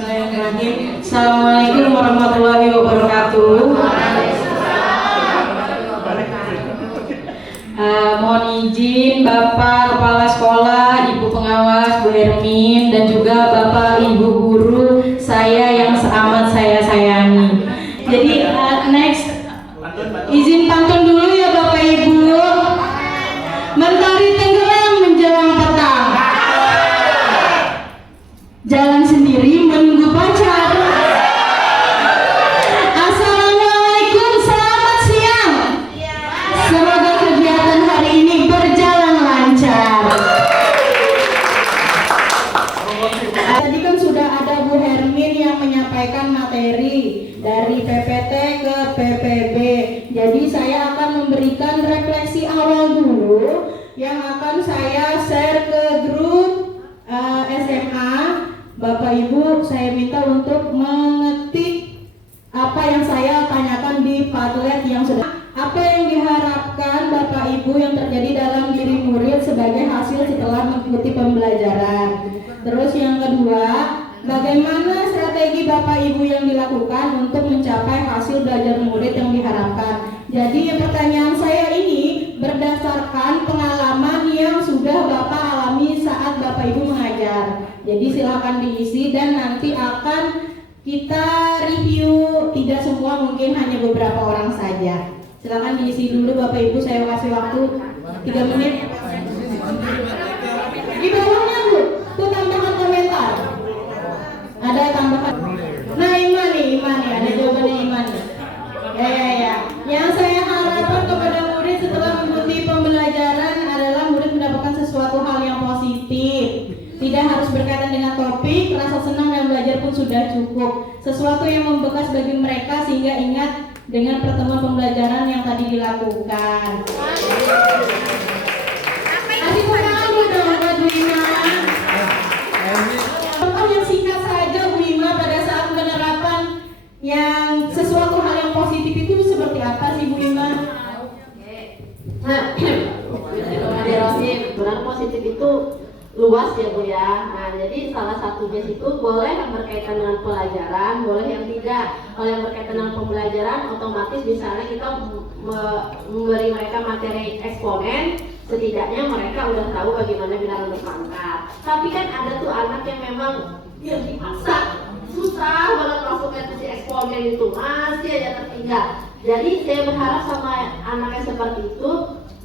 Bismillahirrahmanirrahim. Assalamualaikum warahmatullahi wabarakatuh. Mohon izin Bapak Kepala Sekolah, Ibu Pengawas, Bu Hermin, dan juga Bapak Ibu Guru saya yang amat saya sayangi. Jadi next, izin pantun dulu ya Bapak Ibu. Mentari tenggelam menjelang petang, jalan sendiri menunggu pacar. Assalamualaikum, selamat siang. Semoga kegiatan hari ini berjalan lancar. Tadi kan sudah ada Bu Hermin yang menyampaikan materi dari PPT ke PPB. Jadi saya akan memberikan refleksi awal dulu yang akan saya share ke grup SMA. Bapak Ibu, saya minta untuk mengetik apa yang saya tanyakan di Padlet yang sudah. Apa yang diharapkan Bapak Ibu yang terjadi dalam diri murid sebagai hasil setelah mengikuti pembelajaran. Terus yang kedua, bagaimana strategi Bapak Ibu yang dilakukan untuk mencapai hasil belajar murid yang diharapkan. Jadi pertanyaan saya ini berdasarkan pengalaman yang sudah Bapak alami saat Bapak Ibu mengajar. Jadi silakan diisi dan nanti akan kita review, tidak semua, mungkin hanya beberapa orang saja. Silakan diisi dulu Bapak Ibu, saya kasih waktu 3 menit. Di bawahnya Bu, tuh tambahan komentar. Ada tambahan. Nah Iman nih, ada jawabannya Iman nih. Ya. Yang saya harapkan kepada murid setelah mengikuti pembelajaran adalah murid mendapatkan sesuatu hal yang positif. Tidak harus berkaitan dengan topik, rasa senang dan belajar pun sudah cukup. Sesuatu yang membekas bagi mereka sehingga ingat dengan pertemuan pembelajaran yang tadi dilakukan. Kasih tahu dong buat Bu Ima. Contoh yang singkat saja Bu Ima pada saat penerapan yang sesuatu hal yang positif itu seperti apa sih Bu Ima? Sebenarnya positif itu luas ya Bu ya. Nah jadi salah satunya itu boleh yang berkaitan dengan pelajaran, boleh yang tidak. Kalau yang berkaitan dengan pembelajaran otomatis misalnya kita memberi mereka materi eksponen, setidaknya mereka udah tahu bagaimana bilangan berpangkat. Tapi kan ada tuh anak yang memang yang dipaksa susah banget masuk ke si eksponen itu, masih aja tertinggal. Jadi saya berharap sama anak yang seperti itu,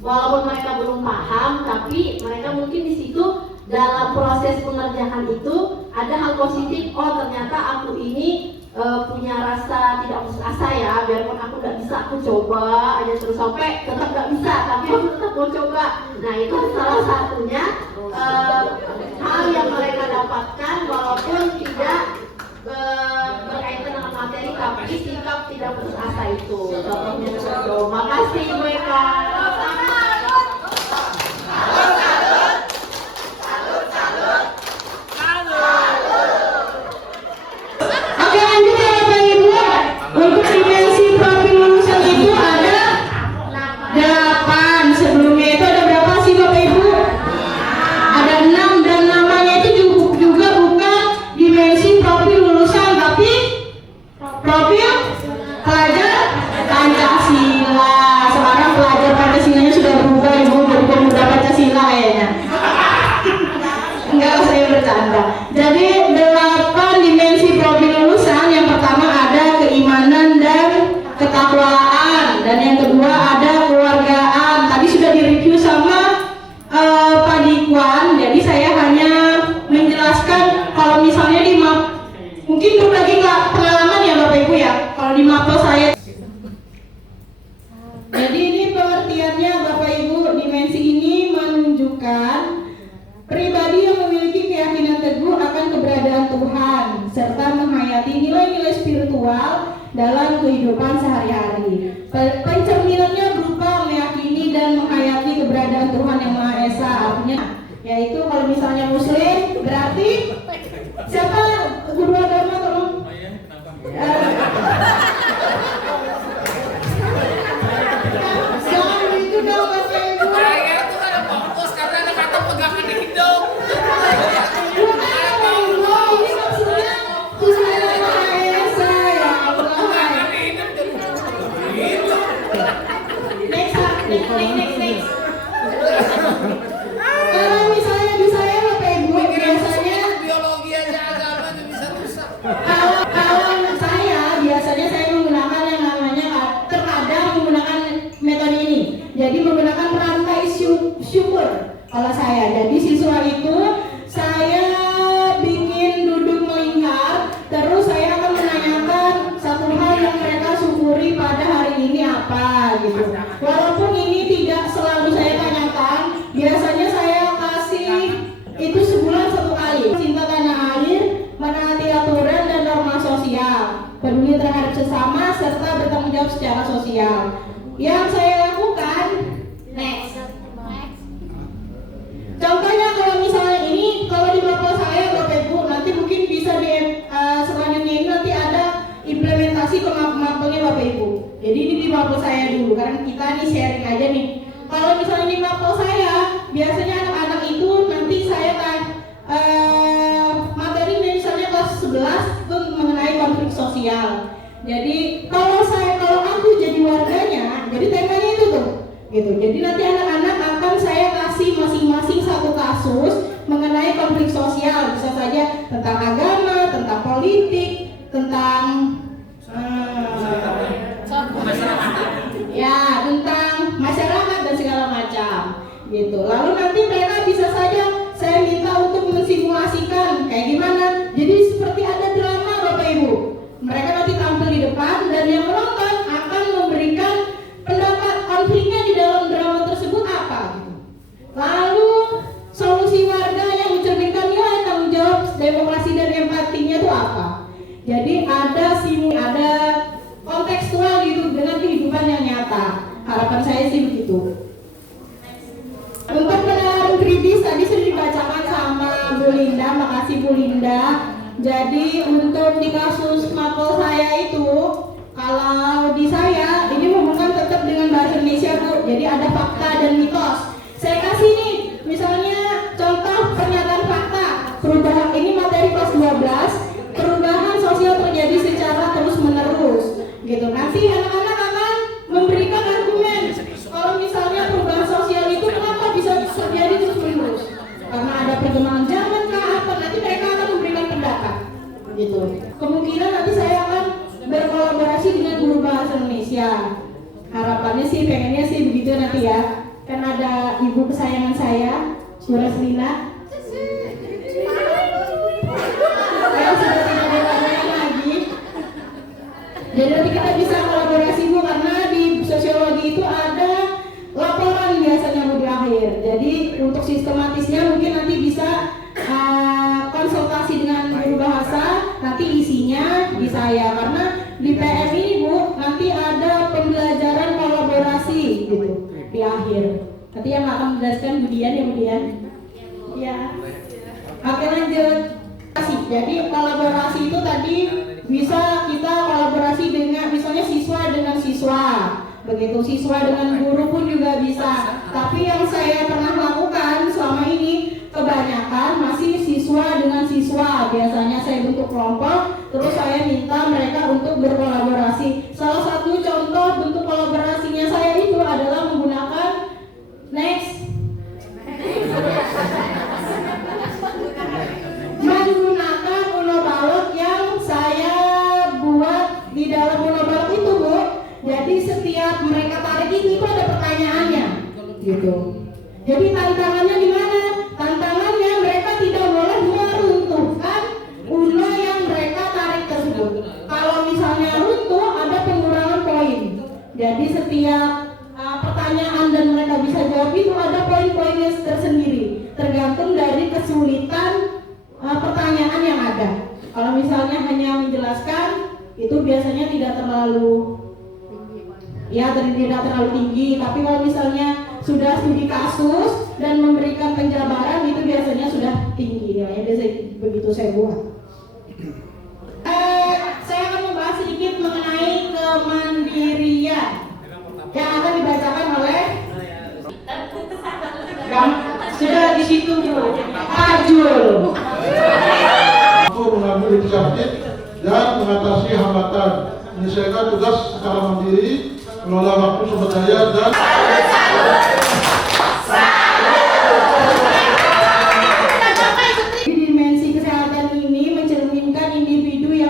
walaupun mereka belum paham, tapi mereka mungkin di situ dalam proses pengerjaan itu ada hal positif. Oh ternyata aku ini punya rasa tidak putus asa ya, biarpun aku nggak bisa, aku coba aja terus sampai tetap nggak bisa, tapi aku tetap mau coba. Nah itu salah satunya hal yang mereka dapatkan walaupun tidak berkaitan dengan materi, tapi sikap tidak putus asa itu. Contohnya seperti itu. Makasih mereka. Oke lanjut ya Bapak Ibu. Untuk dimensi profil lulusan itu ada 8. Sebelumnya itu ada berapa sih Bapak Ibu? Ada 6, dan namanya itu juga bukan dimensi profil lulusan, tapi profil pelajar Pancasila. Sekarang pelajar Pancasilanya sudah berubah Ibu, jadi pemuda Pancasila kayaknya. Enggak, saya bercanda. Jadi 8 dimensi profil lulusan. Yang pertama ada keimanan dan ketakwaan, dan yang kedua ada keluargaan. Tadi sudah direview sama Pak Dikwan. Jadi saya hanya menjelaskan kalau misalnya di map, mungkin berbagi pengalaman ya Bapak Ibu ya. Kalau di mapel saya. Jadi ini pengertiannya Bapak Ibu. Dimensi ini menunjukkan pribadi yang memiliki keyakinan teguh akan keberadaan Tuhan serta menghayati nilai-nilai spiritual dalam kehidupan sehari-hari. Pencerminannya berupa meyakini dan menghayati keberadaan Tuhan yang Maha Esa. Artinya yaitu kalau misalnya Muslim berarti siapa guru agama tolong? Jangan begitu dong Bapak Ibu. Saya tuh ada fokus karena ada kata pegangan di hidup. Ini maksudnya Kalau saya biasanya saya menggunakan yang namanya terkadang menggunakan metode ini. Jadi menggunakan rantai syukur. Kalau saya, jadi siswa itu saya bikin duduk melingkar, terus saya akan menanyakan satu hal yang mereka syukuri pada hari ini apa gitu. Walaupun ini tidak selalu saya tanyakan, biasanya saya kasih itu sebulan satu kali. Cinta tanah air, menaati aturan dan norma sosial, peduli terhadap sesama serta bertanggung jawab secara sosial. Yang saya lakukan next. Contohnya kalau misalnya ini, kalau di mapel saya Bapak Ibu, nanti mungkin bisa di selanjutnya ini nanti ada implementasi ke mapelnya Bapak Ibu. Jadi ini di mapel saya dulu, karena kita nih sharing aja nih. Kalau misalnya di mapel saya, biasanya anak-anak itu nanti saya kan materi misalnya kelas 11 itu mengenai konflik sosial. Jadi kalau aku jadi warganya, jadi temanya itu tuh gitu. Jadi nanti anak-anak akan saya kasih masing-masing satu kasus mengenai konflik sosial, bisa saja tentang agama, tentang politik, tentang ya tentang masyarakat dan segala macam gitu. Lalu nanti mereka bisa saja saya minta untuk mensimulasikan kayak gimana. Jadi seperti ada drama Bapak Ibu. Mereka nanti tampil di depan dan yang menonton akan memberikan pendapat konfliknya di dalam drama tersebut apa gitu. Lalu solusi warga yang mencerminkan nilai tanggung jawab demokrasi dan empatinya itu apa. Jadi ada kontekstual gitu dengan kehidupan yang nyata. Harapan saya sih begitu. Untuk penalaran kritis tadi sudah dibacakan sama Bu Linda, makasih Bu Linda. Jadi untuk di kasus mapel saya itu, kalau di saya ini hubungan tetap dengan bahasa Indonesia Bu. Jadi ada fakta dan mitos. Saya kasih nih, misalnya contoh pernyataan fakta. Perubahan ini materi kelas 12. Perubahan sosial terjadi secara terus menerus. Gitu. Nanti anak-anak akan memberikan argumen. Kalau misalnya perubahan sosial itu kenapa bisa terjadi terus menerus? Karena ada perkembangan zaman kah apa? Nanti mereka akan memberikan pendapat. Gitu. Kemungkinan nanti saya akan berkolaborasi dengan guru bahasa Indonesia. Harapannya sih, pengennya sih begitu nanti ya. Kan ada ibu kesayangan saya, Bu Raslina. Saya sudah tidak ada lagi. Jadi nanti kita bisa kolaborasi Bu, karena di sosiologi itu ada laporan biasanya Bu di akhir. Jadi untuk sistematisnya mungkin nanti bisa konsultasi dengan guru bahasa, nanti isinya di saya. Karena di PM ini Bu, nanti ada pembelajaran kolaborasi gitu di akhir. Nanti yang akan menjelaskan Bu Dian ya Bu Dian. Ya. Oke lanjut. Jadi kolaborasi itu tadi bisa kita kolaborasi dengan misalnya siswa dengan siswa. Begitu siswa dengan guru pun juga bisa. Tapi yang saya pernah lakukan selama ini kebanyakan masih siswa dengan siswa. Biasanya saya bentuk kelompok, terus saya minta mereka untuk berkolaborasi. Salah satu contoh bentuk kolaborasinya saya itu adalah menggunakan menggunakan Uno Balok yang saya buat di dalam Uno Balok itu Bu. Jadi setiap mereka tarik itu ada pertanyaannya gitu. Jadi tantangannya di mana? Tantangannya mereka tidak boleh meruntuhkan Uno yang mereka tarik tersebut. Kalau misalnya runtuh ada pengurangan poin. Jadi setiap pertanyaan dan mereka bisa jawab itu ada poin-poinnya tersendiri, tergantung dari kesulitan pertanyaan yang ada. Kalau misalnya hanya menjelaskan, itu biasanya tidak terlalu tinggi. Tapi kalau misalnya sudah studi kasus dan memberikan penjabaran, itu biasanya sudah tinggi nilainya. Biasanya begitu saya buat. Saya akan membahas sedikit mengenai kemandirian yang akan dibacakan oleh sudah di situ Ajul. Mampu mengambil inisiatif dan mengatasi hambatan, menyelesaikan tugas secara mandiri, mengelola waktu sumber daya dan dimensi kesehatan ini mencerminkan individu yang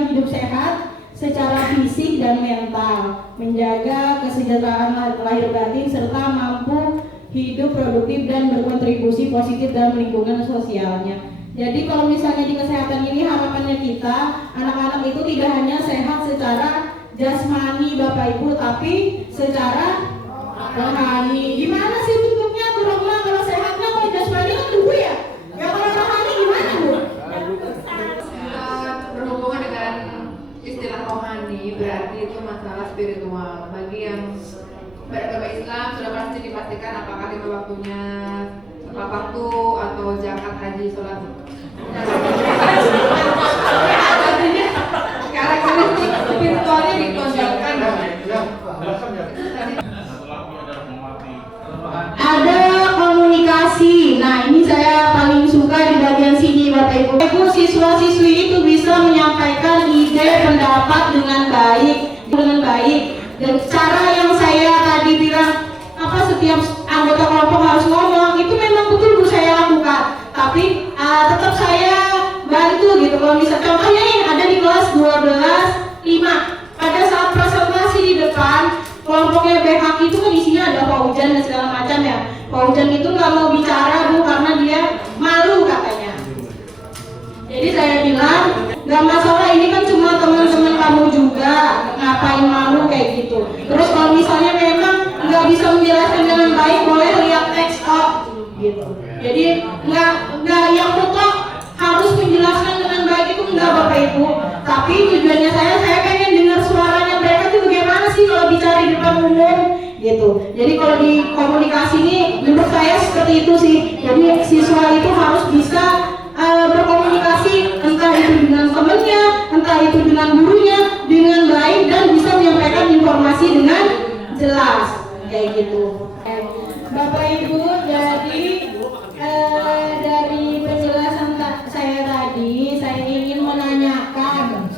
fisik dan mental, menjaga kesejahteraan lahir batin, serta mampu hidup produktif dan berkontribusi positif dalam lingkungan sosialnya. Jadi kalau misalnya di kesehatan ini harapannya kita, anak-anak itu tidak hanya sehat secara jasmani Bapak Ibu, tapi secara rohani. Gimana sih bentuknya Bu Rohma? Kalau sehatnya kalau jasmani kan tubuh ya? Ya kalau rohani gimana Bu? Berhubungan dengan istilah rohani berarti itu masalah spiritual. Bagi yang beragama Islam sudah pasti dipastikan apakah lima waktunya tepat waktu atau zakat, haji, sholat. Artinya karakteristik spiritualnya ditonjolkan. Ada komunikasi. Nah, ini saya paling suka di bagian sini Bapak Ibu. Siswa-siswi itu bisa menyampaikan ide, pendapat dengan baik. Dan cara yang saya tadi bilang setiap anggota kelompok harus ngomong, itu memang betul Bu saya lakukan. Tapi tetap saya bantu gitu. Kalau misalnya contohnya nih ada di kelas 12-5, pada saat presentasi di depan kelompoknya BHK itu kan isinya ada Pak Ujan dan segala macam ya. Pak Ujan itu nggak mau bicara Bu karena dia malu katanya. Jadi saya bilang nggak masalah, ini kan cuma teman-teman kamu juga, ngapain malu kayak gitu. Terus kalau misalnya memang nggak bisa menjelaskan dengan baik, boleh lihat teks gitu. Jadi nggak yang mutlak harus menjelaskan dengan baik itu enggak Bapak Ibu. Tapi tujuannya saya pengen dengar suaranya mereka tuh bagaimana sih kalau bicara di depan umum gitu. Jadi kalau di komunikasi ini menurut saya seperti itu sih. Jadi siswa itu harus bisa berkomunikasi, entah itu dengan temannya, entah itu dengan gurunya dengan baik dan bisa menyampaikan informasi dengan jelas kayak gitu. Bapak Ibu, jadi dari penjelasan saya tadi, saya ingin menanyakan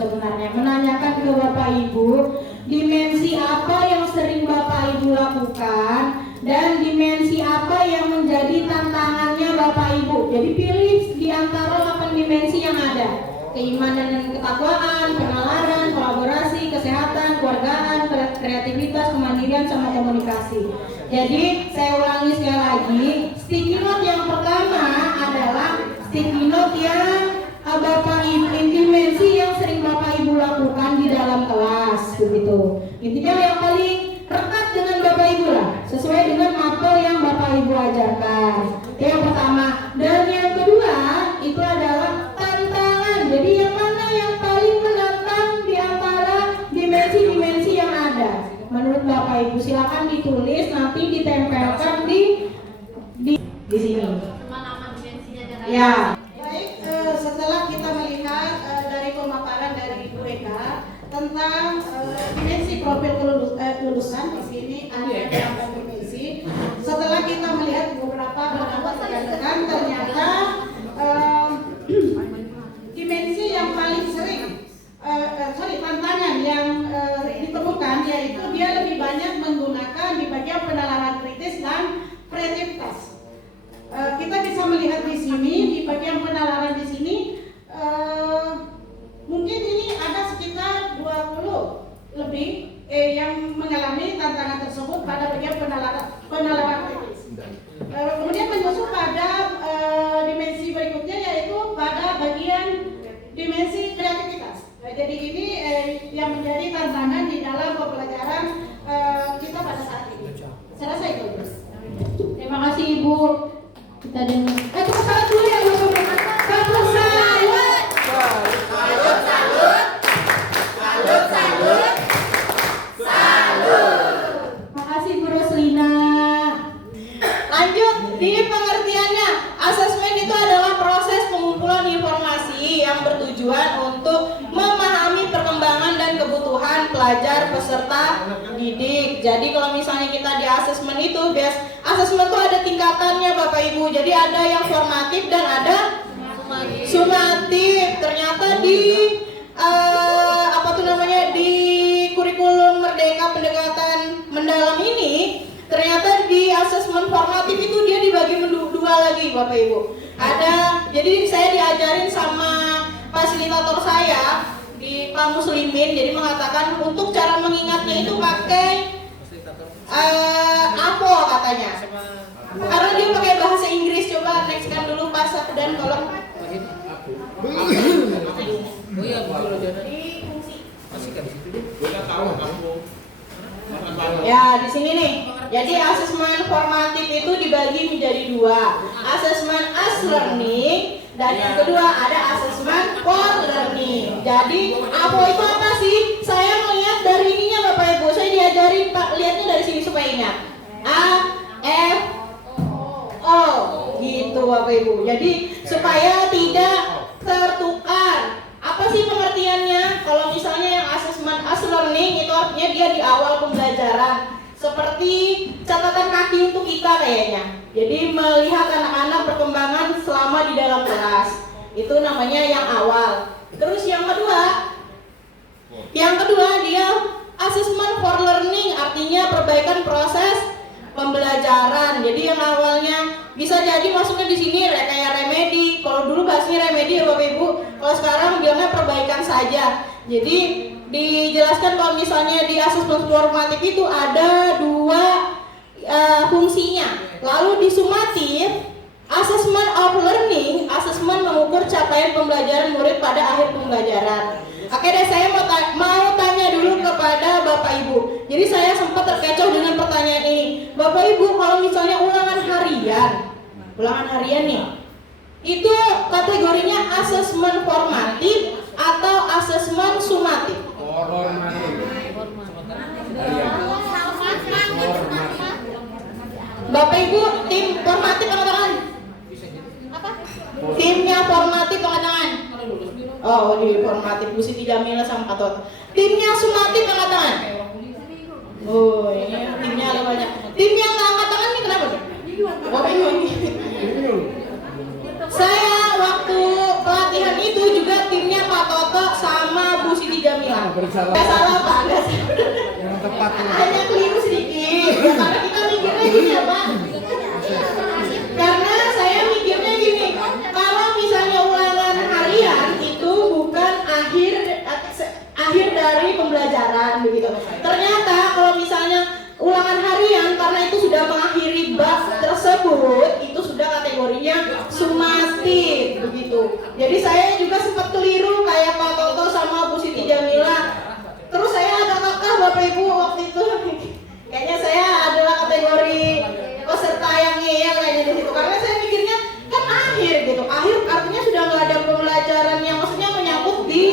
ke Bapak Ibu, dimensi apa yang sering Bapak Ibu lakukan dan dimensi apa yang menjadi tantangannya Bapak Ibu. Jadi pilih di antara 8 dimensi yang ada: keimanan dan ketakwaan, penalaran, kolaborasi, kesehatan, keluargaan, kreativitas, kemandirian, sama komunikasi. Jadi saya ulangi sekali lagi, sticky note yang pertama adalah sticky note yang Bapak Ibu, dimensi yang sering Bapak Ibu lakukan di dalam kelas begitu. Intinya yang paling rekat dengan Bapak Ibu lah, sesuai dengan materi yang Bapak Ibu ajarkan. Itu yang pertama. Dan yang kedua itu adalah tantangan. Jadi yang mana yang paling menantang di antara dimensi-dimensi yang ada menurut Bapak Ibu? Silakan ditulis, nanti ditempelkan di sini. Ya. Baik, setelah kita melihat dari pemaparan dari Ibu Eka tentang dimensi profil kelulusan, di sini ada 8 dimensi. Setelah kita melihat beberapa rekan-rekan, ternyata dimensi yang paling sering tantangan yang ditemukan yaitu dia lebih banyak menggunakan di bagian penalaran kritis dan kreativitas. Kita bisa melihat di sini di bagian penalaran di sini mungkin ini ada sekitar 20 lebih yang mengalami tantangan tersebut pada bagian penalaran kritis. Kemudian menyusul pada dimensi berikutnya yaitu pada bagian dimensi kreativitas. Jadi ini yang menjadi tantangan di dalam pembelajaran kita pada saat ini. Saya rasa itu. Terima kasih Ibu. Kita dengar. Tepuk tangan dulu ya Ibu. Tepuk salut. Salut, salut. Salut, salut. Salut. Makasih Bu Roslina. Lanjut di pengertiannya. Asesmen itu adalah proses pengumpulan informasi yang bertujuan untuk memahami perkembangan dan kebutuhan pelajar peserta didik. Jadi kalau misalnya kita di asesmen itu, asesmen itu ada tingkatannya Bapak Ibu. Jadi ada yang formatif dan ada sumatif. Ternyata di di kurikulum Merdeka Pendekatan Mendalam ini, ternyata di asesmen formatif itu dia dibagi dua lagi Bapak Ibu. Jadi saya diajarin sama fasilitator saya di Pak Muslimin, jadi mengatakan untuk cara mengingatnya itu pakai apa katanya. Karena dia pakai bahasa Inggris. Coba next kan dulu Pak dan tolong. Oh iya, betul aja. Masih kan di situ deh. Ya, di sini nih. Jadi asesmen formatif itu dibagi menjadi dua. Asesmen as learning dan yang kedua ada asesmen for learning. Jadi apa itu apa sih? Saya melihat dari ininya Bapak Ibu. Saya diajarin Pak, lihatnya dari sini supaya ingat. A, F, O gitu Bapak Ibu. Jadi supaya tidak tertukar. Apa sih pengertiannya? Kalau misalnya yang asesmen as learning itu artinya dia di awal pembelajaran. Seperti catatan kaki untuk kita kayaknya. Jadi melihat anak-anak perkembangan selama di dalam kelas. Itu namanya yang awal. Terus yang kedua dia assessment for learning, artinya perbaikan proses pembelajaran. Jadi yang awalnya bisa jadi masuknya di sini kayak remedi. Kalau dulu bahasnya remedi ya Bapak Ibu. Kalau sekarang bilangnya perbaikan saja. Jadi dijelaskan kalau misalnya di asesmen formatif itu ada dua fungsinya. Lalu di sumatif, assessment of learning, asesmen mengukur capaian pembelajaran murid pada akhir pembelajaran. Oke deh, saya mau tanya dulu kepada Bapak Ibu. Jadi saya sempat terkecoh dengan pertanyaan ini. Bapak Ibu, kalau misalnya ulangan harian nih, itu kategorinya asesmen formatif atau asesmen sumatif? Bapak Ibu, tim formatif angkat tangan. Apa? Timnya formatif angkat tangan. Oh, di formatif Bu Siti Jamila sama Pak Toto. Timnya sumatif angkat tangan. Oh, ini timnya ada banyak. Tim yang nggak angkat tangan ini kenapa? Bapak Ibu. Saya waktu pelatihan itu juga timnya Pak Toto sama Bu Siti Jamila. Nggak salah Pak, nggak salah. Yang tepat. Hanya keliru sedikit. Ya, karena kita mikirnya gini ya Pak. Karena saya mikirnya gini, kalau misalnya ulangan harian itu bukan akhir dari pembelajaran begitu. Ternyata kalau misalnya ulangan harian karena itu sudah mengakhiri bab tersebut, itu sudah kategorinya sumatif begitu. Jadi saya juga sempat keliru kayak Pak Toto sama Bu Siti Jamila. Terus saya agak kakak Bapak Ibu waktu itu. Kayaknya saya adalah kategori peserta yang ngeyel kayaknya di situ. Karena saya mikirnya kan akhir gitu. Akhir artinya sudah nggak ada pembelajaran yang maksudnya menyangkut di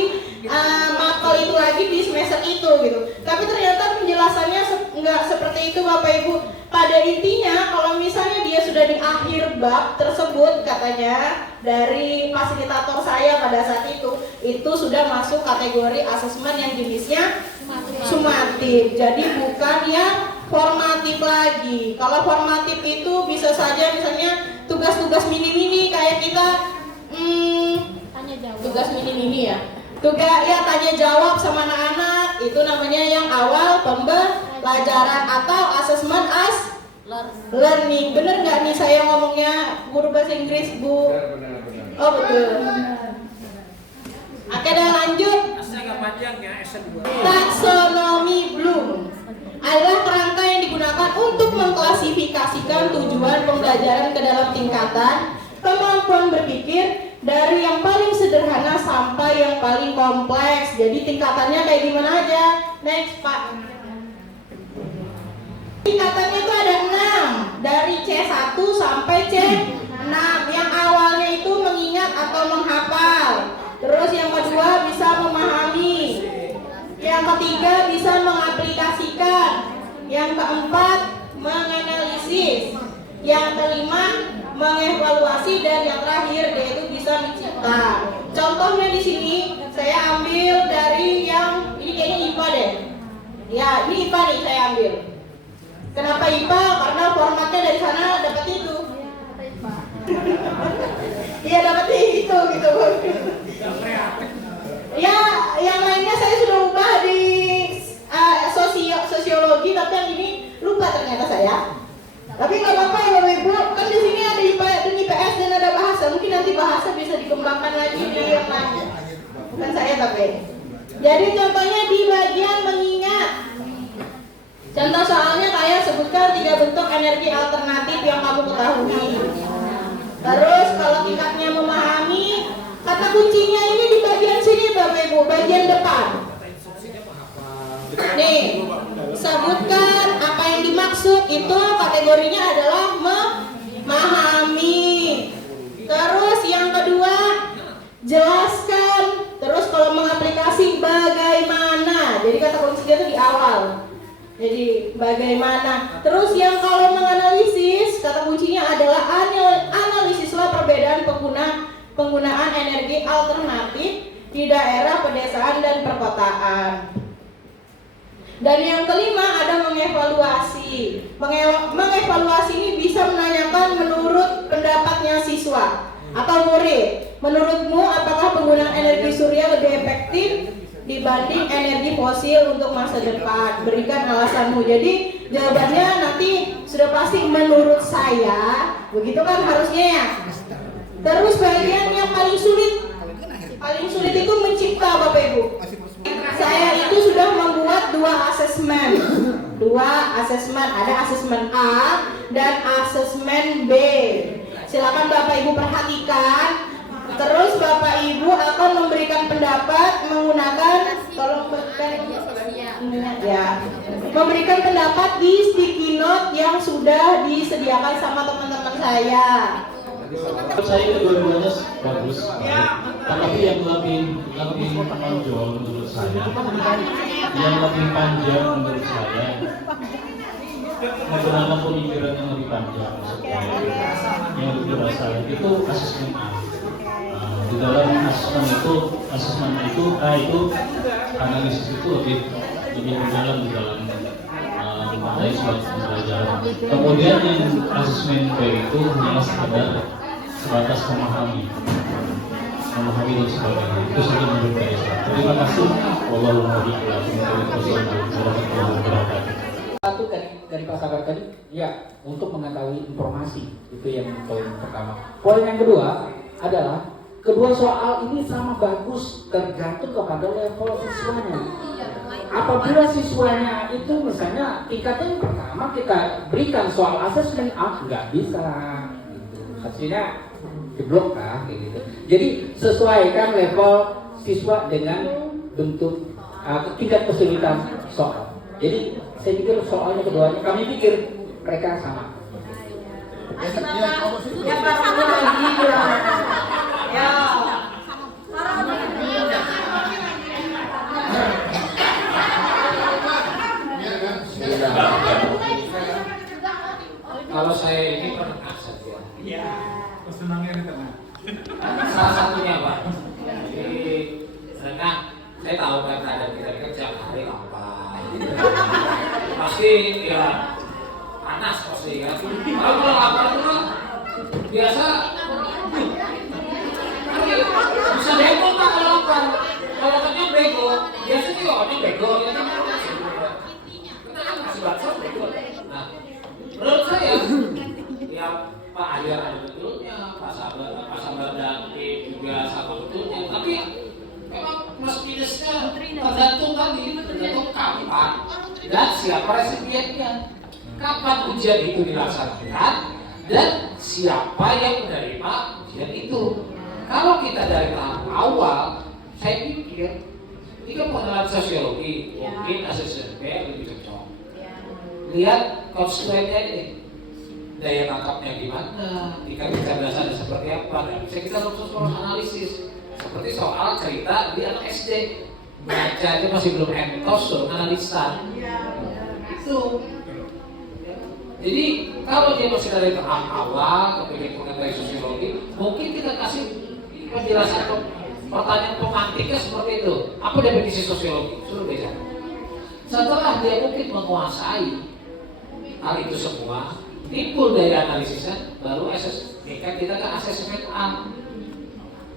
matkul itu lagi di semester itu gitu. Tapi ternyata penjelasannya nggak seperti itu Bapak Ibu. Pada intinya kalau misalnya dia sudah di akhir bab tersebut katanya dari fasilitator saya pada saat itu sudah masuk kategori asesmen yang jenisnya sumatif. Jadi bukan yang formatif lagi. Kalau formatif itu bisa saja misalnya tugas-tugas mini-mini kayak kita tugas mini-mini ya. Tanya jawab sama anak-anak, itu namanya yang awal pembelajaran atau asesmen as learning. Bener nggak nih saya ngomongnya guru bahasa Inggris Bu? Oh betul. Oke dah lanjut. Taksonomi Bloom adalah kerangka yang digunakan untuk mengklasifikasikan tujuan pembelajaran ke dalam tingkatan kemampuan berpikir dari yang paling sederhana sampai yang paling kompleks. Jadi tingkatannya kayak gimana aja? Next Pak. Tingkatannya itu ada 6, dari C1 sampai C6. Yang awalnya itu mengingat atau menghafal. Terus yang kedua bisa memahami. Yang ketiga bisa mengaplikasikan. Yang keempat menganalisis. Yang kelima mengevaluasi, dan yang terakhir yaitu bisa mencipta. Contohnya di sini saya ambil dari yang ini kayaknya IPA deh. Ya, ini IPA nih saya ambil. Kenapa IPA? Karena formatnya dari sana dapat itu. Iya dapatnya itu gitu. Ya, yang lainnya saya sudah ubah di sosiologi, tapi yang ini lupa ternyata saya. Tapi nggak apa-apa ya Bapak Ibu, kan di sini ada IPA dan IPS dan ada bahasa. Mungkin nanti bahasa bisa dikembangkan lagi di yang lain. Bukan saya tapi. Jadi contohnya di bagian mengingat. Contoh soalnya kayak sebutkan 3 bentuk energi alternatif yang kamu ketahui. Terus kalau tingkatnya memahami, kata kuncinya ini di bagian sini Bapak Ibu, bagian depan. Nih, sebutkan apa yang dimaksud, itu kategorinya adalah memahami. Terus yang kedua, jelaskan. Terus kalau mengaplikasi bagaimana. Jadi kata kuncinya itu di awal. Jadi bagaimana. Terus yang kalau menganalisis, kata kuncinya adalah analisislah perbedaan penggunaan energi alternatif di daerah pedesaan dan perkotaan. Dan yang kelima ada mengevaluasi. Mengevaluasi ini bisa menanyakan menurut pendapatnya siswa atau murid. Menurutmu apakah penggunaan energi surya lebih efektif dibanding energi fosil untuk masa depan? Berikan alasanmu. Jadi jawabannya nanti sudah pasti menurut saya. Begitu kan harusnya ya. Terus bagian yang paling sulit itu mencipta Bapak Ibu. Saya itu sudah membuat 2 asesmen. Ada asesmen A dan asesmen B. Silakan Bapak Ibu perhatikan. Terus Bapak Ibu akan memberikan pendapat menggunakan, tolong memberikan pendapat di sticky note yang sudah disediakan sama teman-teman saya. Saya kedua-duanya bagus, tetapi yang lebih menonjol menurut saya, yang lebih panjang menurut saya, beberapa pemikiran yang lebih panjang, yang lebih berasa itu asesmen A. Di dalam asesmen itu A itu analisis itu lebih mendalam di dalam mengenai suatu pembelajaran. Kemudian yang asesmen B itu hanya sebatas memahami dan sebagainya. Itu saja menurut saya. Terima kasih. Wassalamualaikum warahmatullahi wabarakatuh. Satu dari pasangan tadi, ya, untuk mengetahui informasi, itu yang poin pertama. Poin yang kedua adalah kedua soal ini sama bagus tergantung kepada level siswanya. Apabila siswanya itu misalnya tingkatnya yang pertama kita berikan soal asesmen A, nggak bisa, hasilnya jeblok kayak gitu. Jadi sesuaikan level siswa dengan bentuk tingkat kesulitan soal. Jadi saya pikir soalnya keduanya kami pikir mereka sama. Kalau saya ini pernah saja. Iya. Senangnya di tengah. Salah satunya Pak. Jadi karena saya tahu kan ada kita kerja hari apa. Pasti ya panas pasti kan. Kalau lapar itu kan biasa bisa bego kan kalau lapar. Kalau katanya bego, biasanya juga orang bego ya kan. Kita kan masih bakso bego. Nah, menurut saya ya Pak Ahyar ada betulnya, Pak Sabar dan juga sama betulnya. Tapi memang plus minusnya tergantung kapan dan siapa resipiennya, kapan ujian itu dilaksanakan dan siapa yang menerima ujian itu. Kalau kita dari tahap awal, saya pikir ini kan pengenalan sosiologi, mungkin asesmen B lebih cocok. Lihat konstituennya ini, daya tangkapnya gimana, tingkat kecerdasannya seperti apa. Nah, bisa kita langsung analisis. Seperti soal cerita di anak SD, baca itu masih belum entos, suruh analisa. Itu. Jadi kalau dia masih dari tahap awal, kepingin mengenai sosiologi, mungkin kita kasih penjelasan pertanyaan pemantiknya seperti itu. Apa definisi sosiologi? Suruh dia. Setelah dia mungkin menguasai hal itu semua, timbul dari analisisnya, baru kita ke asesmen A.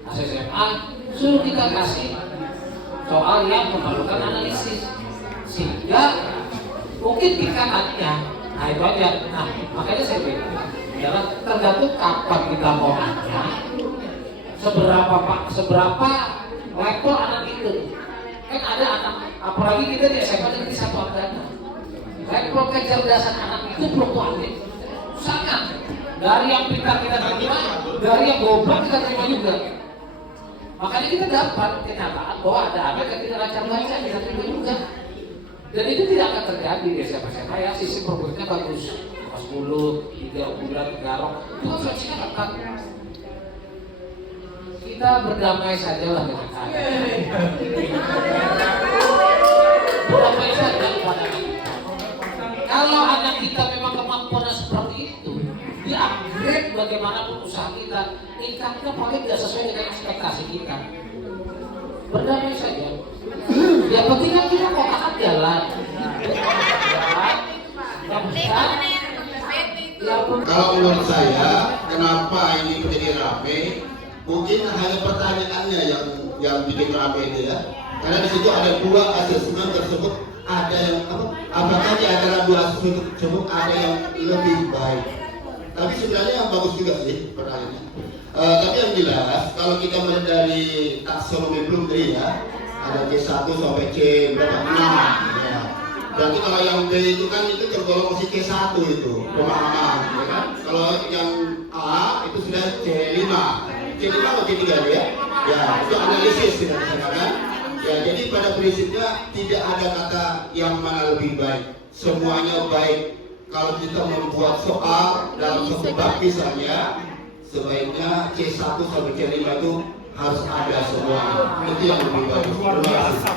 Asesmen A, suruh kita kasih soal yang memerlukan analisis, sehingga mungkin tingkatannya, nah itu aja. Nah makanya saya bilang, adalah tergantung kapan kita mau nanya, seberapa level anak itu. Kan ada anak, apalagi kita di SMA negeri 1 Argana. Level kecerdasan anak itu fluktuatif, sangat. Dari yang pintar kita terima, dari yang goblok kita terima juga. Makanya kita dapat kenyataan bahwa ada anak yang tidak lancar baca kita terima juga. Dan itu tidak akan terjadi di SMA ya, sistem programnya bagus. Kelas 10, 3 bulan, garong, itu seleksinya ketat. Kita berdamai sajalah dengan keadaan. Berdamai saja kepada anak kita. Kalau anak kita memang kemampuannya seperti itu, di-upgrade bagaimanapun usaha kita, tingkatnya paling tidak sesuai dengan ekspektasi kita. Berdamai saja. Ya penting kan kita kotakan jalan. Kalau menurut saya, kenapa ini menjadi rame? Mungkin hanya pertanyaannya yang bikin rame itu ya. Karena di situ ada 2 asesmen tersebut, ada yang apakah di antara 2 asesmen tersebut ada yang lebih baik. Tapi sebenarnya yang bagus juga sih pertanyaannya. Tapi yang jelas kalau kita melihat dari taksonomi Bloomsbury ya, ada C1 sampai C berapa? 6 ya. Berarti kalau yang B itu kan itu tergolong masih C1 itu pemahaman ya kan. Kalau yang A itu sudah C5. C5 atau C3 ya? Ya, itu analisis tidak bisa kan? Ya, jadi pada prinsipnya tidak ada kata yang mana lebih baik. Semuanya baik. Kalau kita membuat soal dalam satu bab misalnya, sebaiknya C1 sampai C5 itu harus ada semua. Itu yang lebih baik. Terima kasih.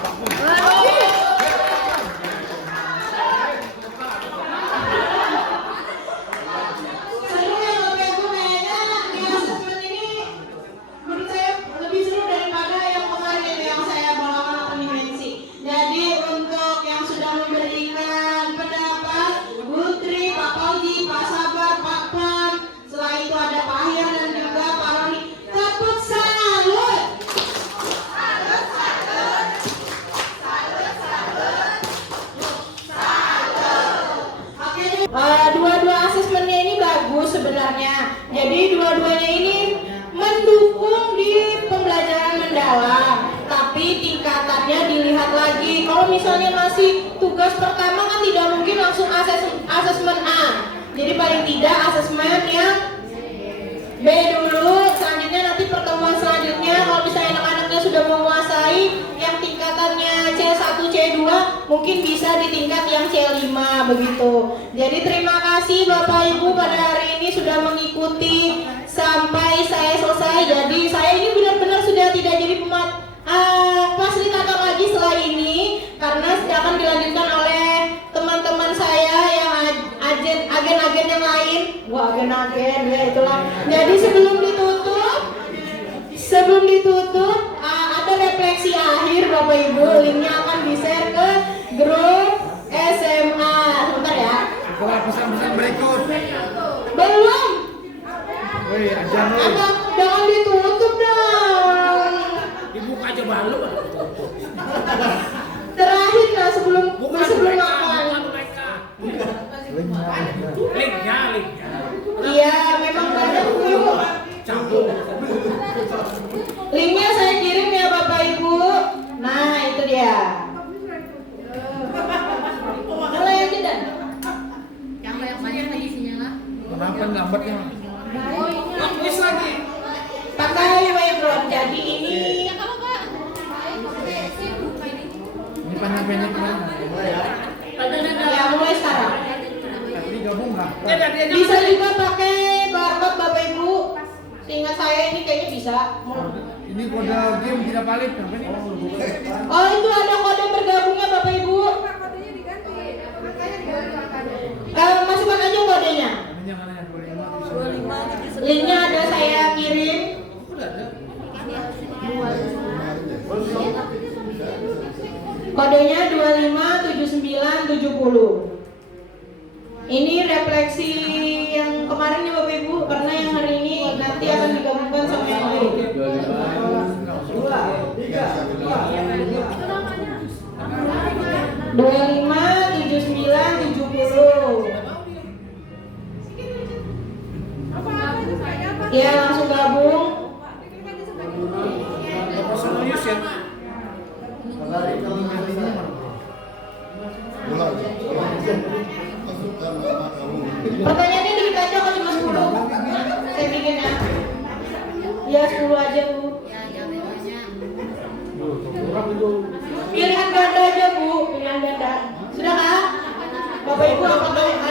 Dua-dua asesmennya ini bagus sebenarnya. Jadi dua-duanya ini mendukung di pembelajaran mendalam. Tapi tingkatannya dilihat lagi. Kalau misalnya masih tugas pertama kan tidak mungkin langsung asesmen A. Jadi paling tidak asesmen yang B dulu. Selanjutnya nanti pertemuan selanjutnya kalau misalnya anak-anaknya sudah menguasai yang tingkatannya C1, C2 mungkin bisa di tingkat yang C5 begitu. Jadi terima kasih Bapak Ibu pada hari ini sudah mengikuti sampai saya selesai. Jadi saya ini benar-benar sudah tidak jadi fasilitator lagi setelah ini karena akan dilanjutkan oleh teman-teman saya yang agen-agen yang lain. Wah, agen-agen ya itulah. Jadi sebelum ditutup ada refleksi akhir Bapak Ibu, linknya akan di-share ke grup SMA. Sebentar ya. Pesan-pesan berikut. Belum. Woi, ajan lu. Jangan ditutup dong. Dibuka aja balu. Terakhir lah sebelum makan. Linknya. Iya, memang nggak ada Bu. Campur. Linknya saya kirim ya Bapak Ibu. Nah itu dia. Mulai aja dan. Yang banyak lagi sinyalnya. Kenapa gambarnya? Bagus lagi. Pakai whiteboard. Jadi ini. Ya kalau Pak. Ini panjang-panjang mana? Ya mulai sekarang. Ini gabung nggak? Bisa juga pakai barcode Bapak Ibu. Seingat saya ini kayaknya bisa. Ini kode game tidak valid. Apa ini? Oh itu ada kode bergabungnya Bapak Ibu. Masukkan aja kodenya. Ini yang 25. Linknya ada saya kirim. Kodenya 257970. Ini refleksi yang kemarin ya Bapak Ibu, karena yang hari ini nanti akan digabungkan sama yang lain. 257970. Ya langsung gabung. Personal use ya. Pertanyaannya dikit aja kok cuma 10. Saya bikin ya. Ya 10 aja Bu. Ya, jangan banyak. Pilihan ganda aja Bu, pilihan ganda. Sudah Kak? Bapak Ibu apakah